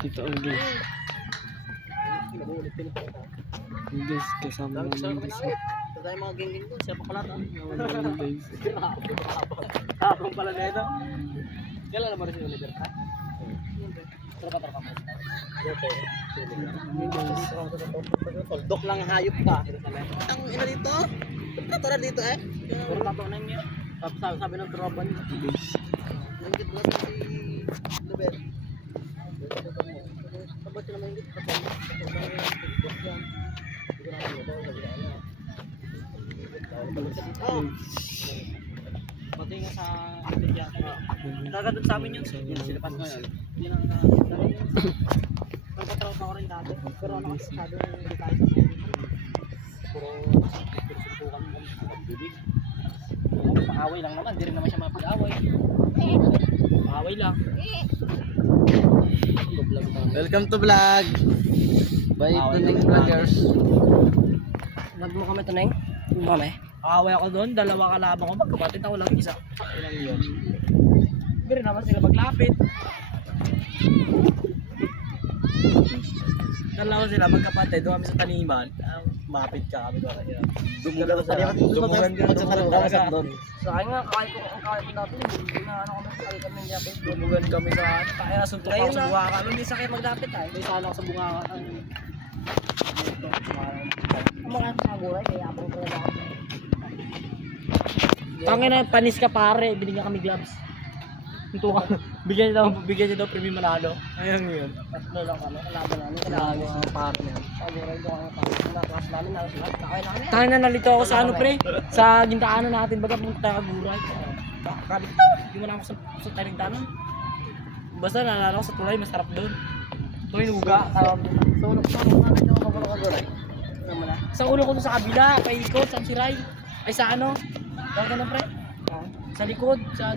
Dito ang guys. Yung guys, kasama namin guys. Ito tayo mga geng-geng doon. Siya pa pala ito. Yung guys. Habang pala na ito. Kailan naman rin si Oliver ha? Tropa mo. Toldok lang hayop ka. Ang ina dito. Tato na dito eh. Puro tato na niya. Sabi ng tropa niya. Guys. Nanggit mo si Oliver. Sabat sila manggit. Pati nga sa Dagat sa amin yun. Silipas mo yun. Yun ang nagpatrauma ko rin dati. Pero ano kasi sabi ng hindi tayo sa puro subukan mo ang bibig. Pag-away lang naman. Di rin naman siya mapag-away. Pag-away lang. Welcome to vlog by Tuneng Vloggers. Vlog mo kami, Tuneng? Kami? Away ako doon, dalawa kalaban ko, magkapatid ako lang isa. Ilang yun. Pero naman sila maglapit. Dalawa sila magkapatid, doon kami sa taniman. Mapit ka kami doon. Dumugan ka doon. Sa akin nga, kakain ko natin, hindi na ano kami, kakain kami niyapit. Dumugan kami sa kaya suntok ako sa bunga ka. Hindi sa kayo maglapit ay. Hindi sana ako sa bunga ka. Ang mga sa gulay, kaya apong talaga ako. Tangin na panis ka pare, binigyan kami gloves. Ito ka. Bigyan niya daw premium manalo. Ayun yun. Tatlo lang kami, kalaban namin, kalaban sa partner. Pagura ito kami partner. Naklas namin, naklas. Tangin na nalito ako sa ano pre, sa gintaanan natin, baga punta tayo kaguray. Kabit to, hindi mo na ako sa taligtanan. Basta nalala ko sa tulay, masarap doon. Ito yung uga, tawag doon. Sulok namin yung kaguray. Sa ulo ko doon sa kabila, paikot, sa Siray. Ay sa ano? Tawag na pre? Sa likod, sa